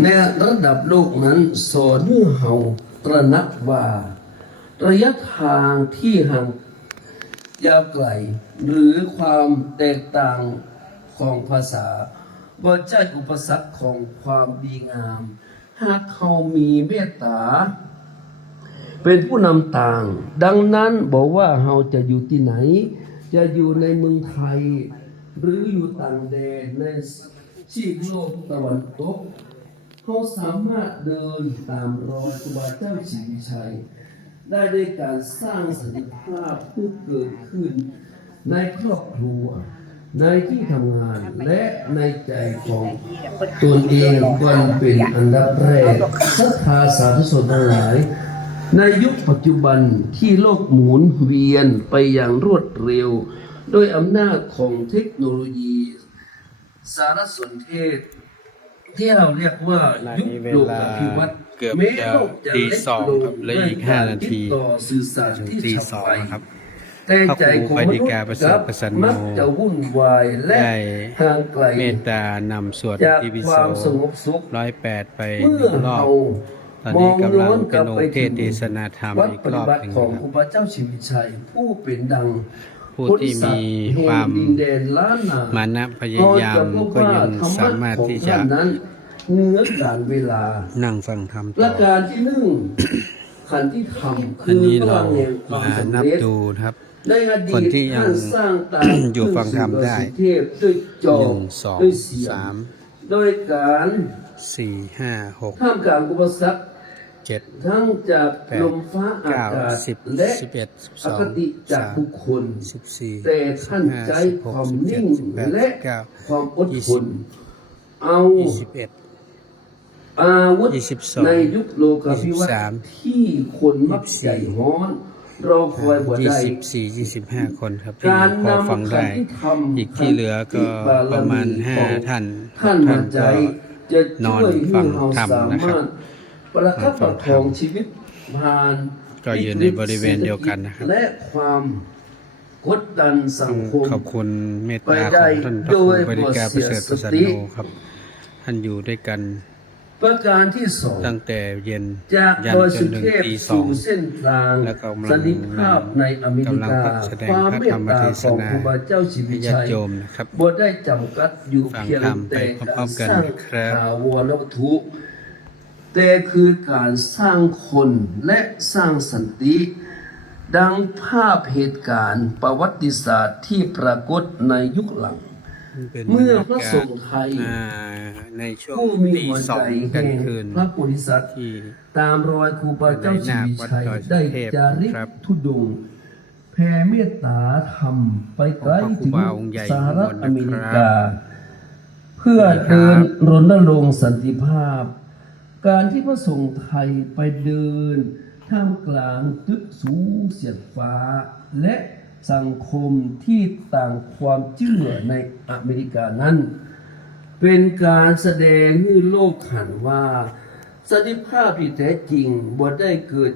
ในระดับโลกนั้นสอนให้เราตระหนักว่าระยะทางที่ห่างยาวไกลหรือความแตกต่างของภาษาบ่ใช่อุปสรรคของความดีงามหากเขามีเมตตาเป็นผู้นำต่าง ดังนั้นบอกว่าเราจะอยู่ที่ไหนจะอยู่ในเมืองไทยหรืออยู่ต่างแดนในซีกโลกตะวันตกเขาสามารถเดินตามรอยครูบาเจ้าศรีวิชัยได้ด้วยการสร้างสันติภาพที่เกิดขึ้นในครอบครัวในที่ทำงานและในใจของตนเองควรเป็นอันดับแรกศรัทธาสาธุชนทั้งหลายในยุคปัจจุบันที่โลกหมุนเวียนไปอย่างรวดเร็วโดยอำนาจของเทคโนโลยีสารสนเทศที่เราเรียกว่ายุคโลกาภิวัตน์เกือบ แม้ จะ โลกจะ ตี เล็ก สอง ลง ครับเหลืออีก ใน 5 นาที ติดต่อสื่อสารที่ ตี ฉับ สอง ไว ครับ แต่ใจของมนุษย์มักจะวุ่นวายและ ได้ ห่างไกล เมตตานำสวด จาก ที่พิ ค โส วามสงบสุข 108 ไป เมื่อ 1 รอบ เรา ตอน ม นี้ อง กำลั ย้ ง อนก เป็ ลั น บ อง ไป ค์เท ถึ ศ ง เทศนาธรรม วัด อีก ป ร ฏิ อบ บัติ หนึ่ง ของ ครับ ครูบาเจ้าศรีวิชัยผู้เป็นดัง ผู้ที่มีความ ดินแดนล้านนา มานะพยายามก็ยังสามารถที่จะ นั้นเหนือการเวลา นั่งฟังธรรม ป ต่ ระ อ การที่หนึ่งขันที่ทำ อั คื น อ นี้ พ เรา ลังแห่งความ มา สำ นับ เร็จ ดูนะครับ ในอดี คน ต ที่ยัง ท่านสร้างตาม อยู่ฟังธรรมได้ เทพด้วยจอบ 1 2 ด้วยเสียง 3 โดยการ 4 5 6 ท่ามกลางอุปสรรค 7 ทั้งจาก 8 ลมฟ้าอากาศ 9 10 และ 11 อคติจากบุคคล 14 แต่ท่านใจความนิ่งและความอดทนเอา 21 อาวุธ 22 ในยุคโลกาภิวัตน์ที่คนมักใจฮ้อนรอคอยบ่ได้ 24 25 คนครับที่ การ พอน ฟัง ำขั ได้ นที่ทำ อีกที่เหลือก็ประมาณ 5 ท่าน ท่านมาใจ ก็ จะ นอ ช่ น วย ฟั ให้ ง เรา ธรรม สา นะครับ มารถประคับประคองชีวิตผ่าน ก็อยู่ในบริเวณเดียวกันนะครับ และความกดดันสังคม ขอบคุณเมตตาของท่านพระครูบริการประเสริฐประสันโนครับ ท่านอยู่ด้วยกัน ประการที่สอง ตั้งแต่เย็น จาก ยัน ดอย จ สุ นถึง เทพ ตี 2 สู่เส้นทาง แล้วก็กำลัง สันติภาพในอเมริ กำลัง กา แสดง ความ พระ เม ธร ต รม ตา เทศ ของ นา ครูบาเจ้าศรีวิ ญา ชั ติ ย โยมนะครับ บ่ได้จำกัดอยู่ ฟัง เพียง ธรรมไป แต่ พร้ กา อ ร มๆกัน สร้าง นะครับ ถาวรวัตถุ แต่คือการสร้างคนและสร้างสันติ ดังภาพเหตุการณ์ประวัติศาสตร์ที่ปรากฏในยุคหลัง เป็น เมื่อพระสงฆ์ไทย ในช่วง ผู้มี ตี หัว ส ใจ องกลา แห่ ง ง คืน พระโพธิสัตว์ ที่ ตามรอยครูบาเจ้าศรีวิชัย ในหน้าวัดดอยสุ ได้ เทพ จาริก ครับ ธุดงค์แผ่เมตตาธรรมไปไกลถึง ของพระครูบาองค์ใหญ่ สหรัฐอเมริ ครั กา บ เพื่อเดินรณรงค์สันติภาพ การที่พระสงฆ์ไทยไปเดินท่ามกลางตึกสูงเสียดฟ้า และสังคมที่ต่างความเชื่อในอเมริกานั้น เป็นการแสดงให้โลกเห็นว่าสันติภาพที่แท้จริงบ่ได้เกิด